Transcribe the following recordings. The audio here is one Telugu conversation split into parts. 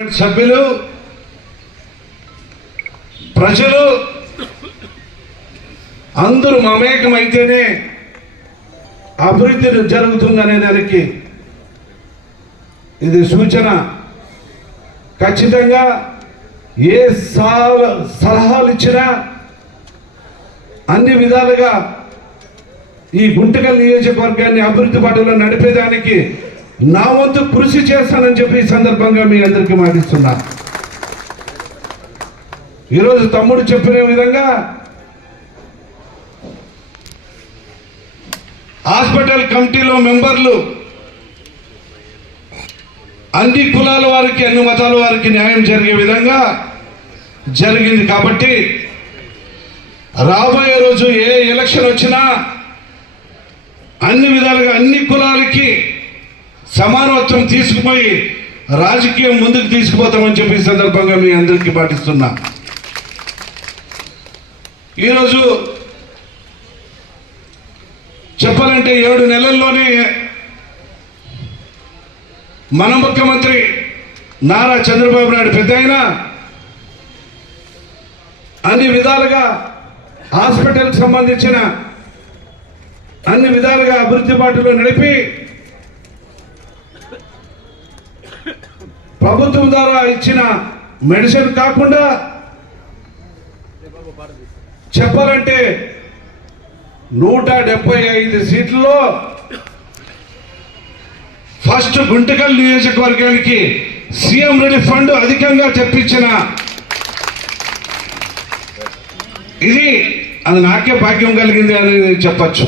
సభ్యులు ప్రజలు అందరూ మమేకమైతేనే అభివృద్ధి జరుగుతుందనే దానికి ఇది సూచన. ఖచ్చితంగా ఏ సల- సలహాలు ఇచ్చినా అన్ని విధాలుగా ఈ గుంటకల్ నియోజకవర్గాన్ని అభివృద్ధి పాటలో నడిపేదానికి నా వంతు కృషి చేస్తానని చెప్పి ఈ సందర్భంగా మీ అందరికీ మాటిస్తున్నా. ఈరోజు తమ్ముడు చెప్పిన విధంగా హాస్పిటల్ కమిటీలో మెంబర్లు అన్ని కులాల వారికి అన్ని మతాల వారికి న్యాయం జరిగే విధంగా జరిగింది కాబట్టి రాబోయే రోజు ఏ ఎలక్షన్ వచ్చినా అన్ని విధాలుగా అన్ని కులాలకి సమానత్వం తీసుకుపోయి రాజకీయం ముందుకు తీసుకుపోతామని చెప్పి సందర్భంగా మీ అందరికీ పాటిస్తున్నా. ఈరోజు చెప్పాలంటే ఏడు నెలల్లోనే మన ముఖ్యమంత్రి నారా చంద్రబాబు నాయుడు పెద్ద అన్ని విధాలుగా హాస్పిటల్కి సంబంధించిన అన్ని విధాలుగా అభివృద్ధి బాటలో నడిపి ప్రభుత్వం ద్వారా ఇచ్చిన మెడిసిన్ కాకుండా చెప్పాలంటే నూట డెబ్బై ఐదు సీట్లలో ఫస్ట్ గుంటకల్ నియోజకవర్గానికి సీఎం రిలీఫ్ ఫండ్ అధికంగా తెప్పించిన ఇది అది నాకే భాగ్యం కలిగింది అనేది చెప్పచ్చు.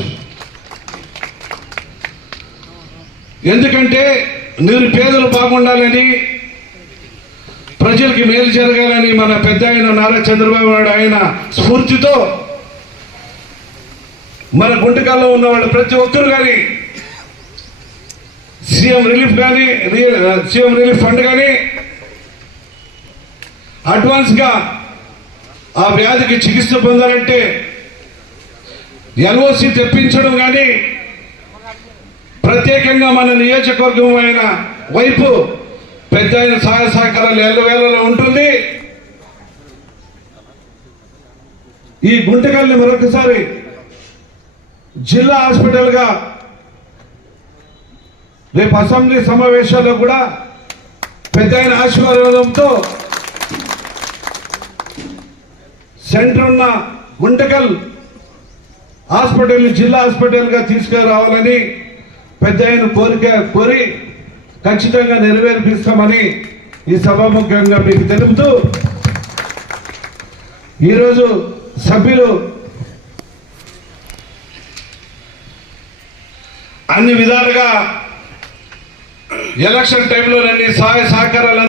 ఎందుకంటే నిరుపేదలు బాగుండాలని ప్రజలకి మేలు జరగాలని మన పెద్ద ఆయన నారా చంద్రబాబు నాయుడు ఆయన స్ఫూర్తితో మన గుంటకాల్లో ఉన్న వాళ్ళు ప్రతి ఒక్కరు కానీ సీఎం రిలీఫ్ కానీ సీఎం రిలీఫ్ ఫండ్ కానీ అడ్వాన్స్గా ఆ వ్యాధికి చికిత్స పొందాలంటే ఎల్ఓసి తెప్పించడం కానీ ప్రత్యేకంగా మన నియోజకవర్గం అయిన వైపు పెద్ద అయిన సహాయ సహకారాలు ఎల్లవేళలో ఉంటుంది. ఈ గుంటకల్ని మరొకసారి జిల్లా హాస్పిటల్గా రేపు అసెంబ్లీ సమావేశాల్లో కూడా పెద్ద ఆయన ఆశీర్వాదంతో సెంటర్ ఉన్న గుంటకల్ హాస్పిటల్ జిల్లా హాస్పిటల్గా తీసుకురావాలని పెద్ద ఆయన కోరిక కోరి ఖచ్చితంగా నెరవేర్పిస్తామని ఈ సభాముఖంగా మీకు తెలుపుతూ ఈరోజు సభ్యులు అన్ని విధాలుగా ఎలక్షన్ టైంలో అన్ని సహాయ సహకారాలు